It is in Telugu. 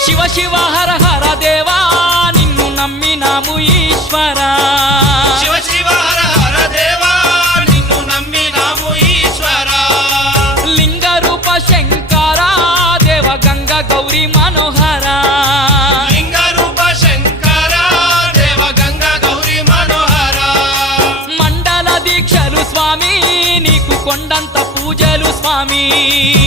శివ శివ హర హర దేవా నిన్ను నమ్మినాము ఈశ్వరా శివ శివ హర హర దేవా నిన్ను నమ్మినాము ఈశ్వరా లింగ రూప శంకరా దేవ గంగ గౌరీ మనోహరా లింగ రూప శంకరా దేవ గంగ గౌరీ మనోహరా మండల దీక్షలు స్వామి నీకు కొండంత పూజలు స్వామి